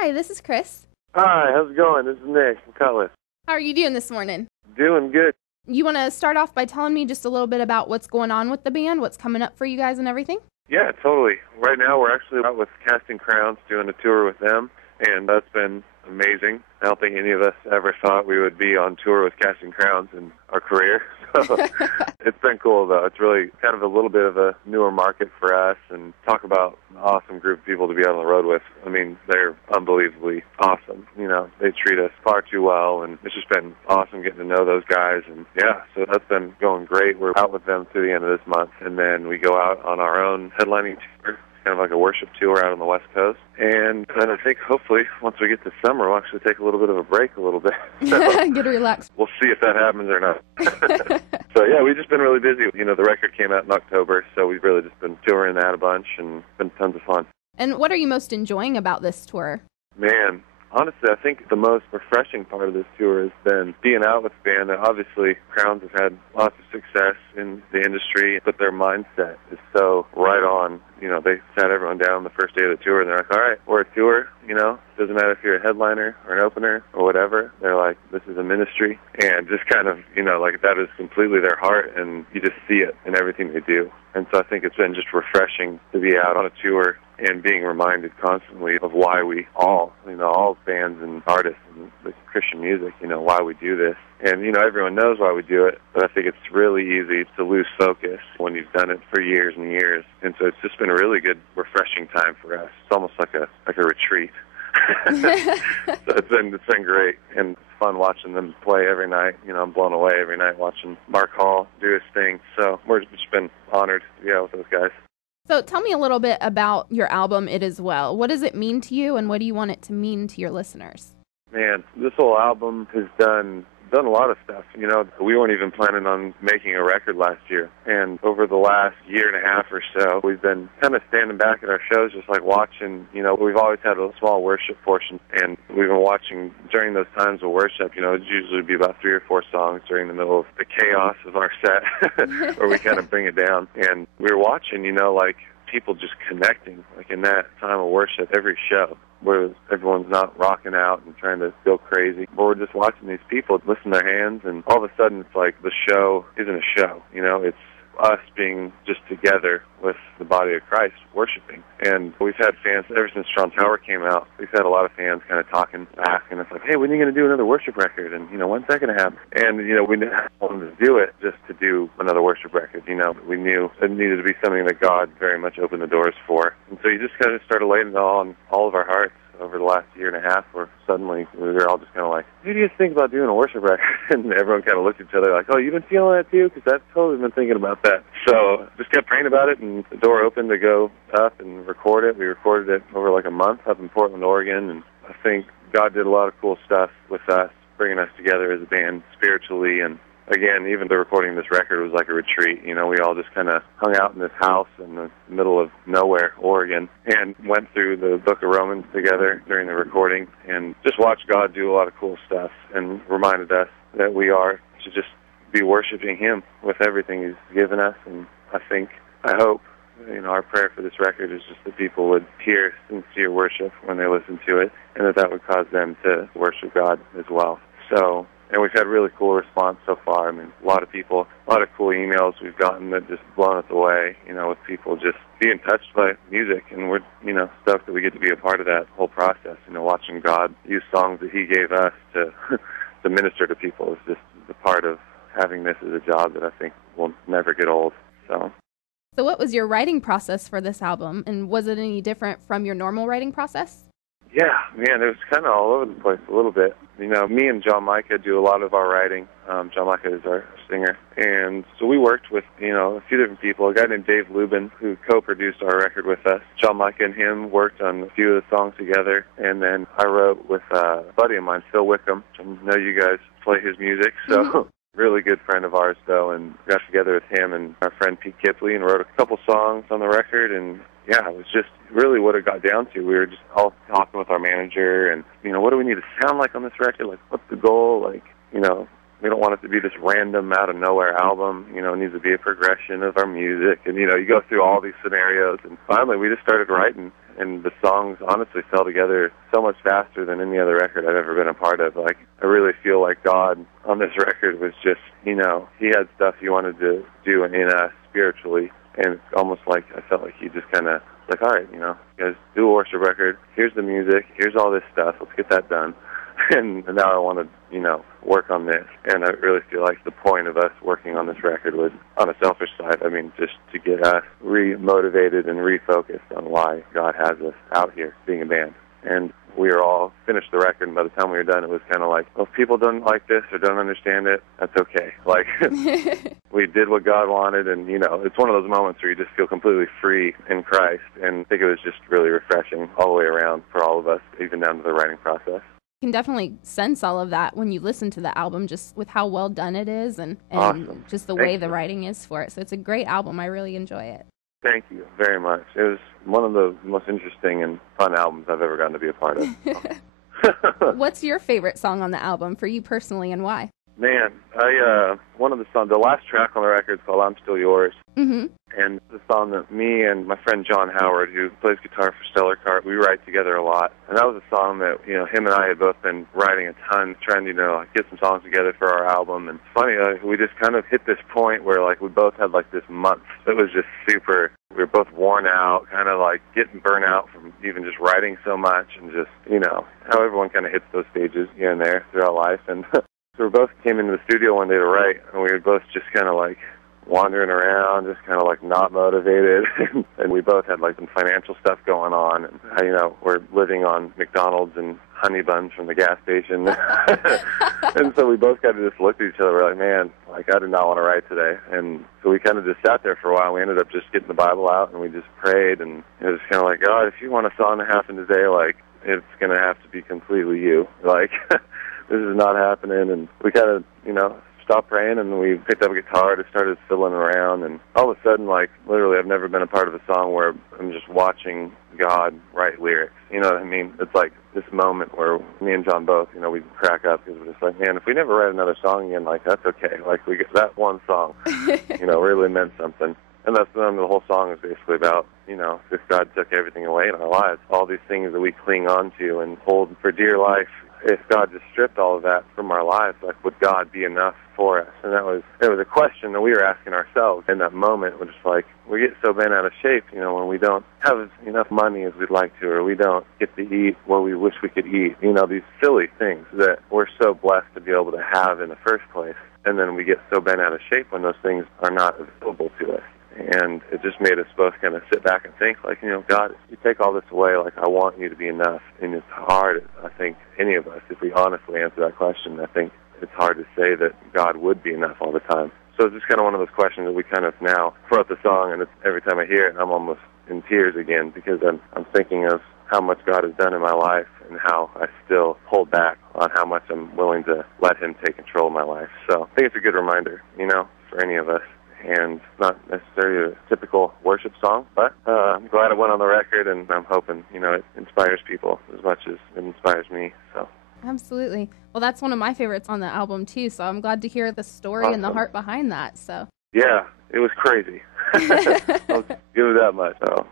Hi, this is Kris. Hi, how's it going? This is Nick from Kutless. How are you doing this morning? Doing good. You want to start off by telling me just a little bit about what's going on with the band, what's coming up for you guys and everything? Yeah, totally. Right now we're actually out with Casting Crowns doing a tour with them, and that's been amazing. I don't think any of us ever thought we would be on tour with Casting Crowns in our career. So it's been cool, though. It's really kind of a little bit of a newer market for us, and talk about an awesome group of people to be out on the road with. I mean, they're unbelievably awesome. You know, they treat us far too well, and it's just been awesome getting to know those guys. And yeah, so that's been going great. We're out with them through the end of this month, and then we go out on our own headlining tour. Kind of like a worship tour out on the West Coast. And then I think hopefully once we get to summer, we'll actually take a little bit of a break a little bit. So Get relaxed. we'll see if that happens or not. So yeah, we've just been really busy. You know, the record came out in October, so we've really just been touring that a bunch and been tons of fun. And what are you most enjoying about this tour? Man, honestly, I think the most refreshing part of this tour has been being out with the band. Obviously, Crowns have had lots of success in the industry, but their mindset is so right on. You know, they sat everyone down the first day of the tour, and they're like, all right, we're a tour, you know. Doesn't matter if you're a headliner or an opener or whatever. They're like, this is a ministry. And just kind of, you know, like that is completely their heart, and you just see it in everything they do. And so I think it's been just refreshing to be out on a tour and being reminded constantly of why we all, you know, all bands and artists and the Christian music, you know, why we do this. And, you know, everyone knows why we do it, but I think it's really easy to lose focus when you've done it for years and years. And so it's just been a really good, refreshing time for us. It's almost like a retreat. So it's been great, and it's fun watching them play every night. You know, I'm blown away every night watching Mark Hall do his thing. So we've just been honored to be out with those guys. So tell me a little bit about your album, It Is Well. What does it mean to you, and what do you want it to mean to your listeners? Man, this whole album has done a lot of stuff. You know, we weren't even planning on making a record last year. And over the last year and a half or so, we've been kind of standing back at our shows just like watching. You know, we've always had a small worship portion, and we've been watching during those times of worship. You know, it'd usually be about 3 or 4 songs during the middle of the chaos of our set where we kind of bring it down. And we were watching, you know, like people just connecting, like in that time of worship, every show, where everyone's not rocking out and trying to go crazy. But we're just watching these people listen to their hands, and all of a sudden it's like the show isn't a show. You know, it's us being just together with the body of Christ worshiping. And we've had fans, ever since Strong Tower came out, we've had a lot of fans kind of talking back, and it's like, hey, when are you going to do another worship record? And, you know, when's that going to happen? And, you know, we didn't want to do it just to do another worship record. You know, we knew it needed to be something that God very much opened the doors for. And so you just kind of started laying it on all of our hearts over the last year and a half, where suddenly we were all just kind of like, who do you think about doing a worship record? And everyone kind of looked at each other like, oh, you've been feeling that too? Because I've totally been thinking about that. So just kept praying about it, and the door opened to go up and record it. We recorded it over like a month up in Portland, Oregon, and I think God did a lot of cool stuff with us, bringing us together as a band spiritually. And again, even the recording of this record was like a retreat. You know, we all just kind of hung out in this house in the middle of nowhere, Oregon, and went through the book of Romans together during the recording, and just watched God do a lot of cool stuff, and reminded us that we are to just be worshiping Him with everything He's given us. And I hope, you know, our prayer for this record is just that people would hear sincere worship when they listen to it, and that would cause them to worship God as well. So, and we've had really cool response so far. I mean, a lot of people, a lot of cool emails we've gotten that just blown us away, you know, with people just being touched by music. And we're, you know, stoked that we get to be a part of that whole process. You know, watching God use songs that He gave us to to minister to people is just the part of having this as a job that I think will never get old. So what was your writing process for this album, and was it any different from your normal writing process? Yeah, man, it was kind of all over the place a little bit. You know, me and John Micah do a lot of our writing. John Micah is our singer. And so we worked with, you know, a few different people. A guy named Dave Lubin, who co-produced our record with us. John Micah and him worked on a few of the songs together. And then I wrote with a buddy of mine, Phil Wickham. I know you guys play his music, so really good friend of ours, though, and got together with him and our friend Pete Kipley and wrote a couple songs on the record. And yeah, it was just really what it got down to. We were just all talking with our manager and, you know, what do we need to sound like on this record? Like, what's the goal? Like, you know, we don't want it to be this random, out-of-nowhere album. You know, it needs to be a progression of our music. And, you know, you go through all these scenarios. And finally, we just started writing. And the songs honestly fell together so much faster than any other record I've ever been a part of. Like, I really feel like God on this record was just, He had stuff He wanted to do in us spiritually, and it's almost like I felt like He just kind of like, all right, you guys do a worship record. Here's the music. Here's all this stuff. Let's get that done. And now I want to, work on this. And I really feel like the point of us working on this record was, on a selfish side, just to get us re-motivated and refocused on why God has us out here being a band. And we were all finished the record, and by the time we were done, it was kind of like, well, if people don't like this or don't understand it, that's okay. Like, we did what God wanted, and, it's one of those moments where you just feel completely free in Christ, and I think it was just really refreshing all the way around for all of us, even down to the writing process. You can definitely sense all of that when you listen to the album, just with how well done it is and Awesome. Just the way the writing is for it. So it's a great album. I really enjoy it. Thank you very much. It was one of the most interesting and fun albums I've ever gotten to be a part of. What's your favorite song on the album for you personally, and why? Man, one of the songs, the last track on the record is called I'm Still Yours. Mm-hmm. And it's a song that me and my friend John Howard, who plays guitar for Stellar Cart, we write together a lot. And that was a song that, him and I had both been writing a ton, trying to, get some songs together for our album. And it's funny, we just kind of hit this point where, we both had, this month that was just super, we were both worn out, kind of, getting burnt out from even just writing so much and just, how everyone kind of hits those stages here and there throughout life. And so we both came into the studio one day to write, and we were both just kind of, wandering around, just kind of not motivated. And we both had some financial stuff going on. And we're living on McDonald's and honey buns from the gas station. And so we both kind of just looked at each other. We're like, man, I did not want to write today. And so we kind of just sat there for a while. We ended up just getting the Bible out, and we just prayed. And it was kind of like, God, if you want a song to happen today, it's going to have to be completely you. This is not happening. And we kind of, stopped praying, and we picked up a guitar and started fiddling around, and all of a sudden, literally, I've never been a part of a song where I'm just watching God write lyrics. You know what I mean? It's this moment where me and John both, we crack up because we're just like, man, if we never write another song again, that's okay. We get that one song, really meant something. And that's the whole song is basically about, if God took everything away in our lives, all these things that we cling on to and hold for dear life, if God just stripped all of that from our lives, would God be enough for us? And it was a question that we were asking ourselves in that moment. We're just we get so bent out of shape, when we don't have enough money as we'd like to, or we don't get to eat what we wish we could eat. These silly things that we're so blessed to be able to have in the first place. And then we get so bent out of shape when those things are not available to us. And it just made us both kind of sit back and think, God, if you take all this away, I want you to be enough. And it's hard, I think, any of us, if we honestly answer that question, I think it's hard to say that God would be enough all the time. So it's just kind of one of those questions that we kind of now throughout the song, and every time I hear it, I'm almost in tears again, because I'm thinking of how much God has done in my life and how I still hold back on how much I'm willing to let Him take control of my life. So I think it's a good reminder, for any of us. And not necessarily a typical worship song, but I'm glad it went on the record, and I'm hoping, it inspires people as much as it inspires me. So Absolutely. Well, that's one of my favorites on the album, too, so I'm glad to hear the story Awesome. And the heart behind that. So yeah, it was crazy. I'll give it that much. So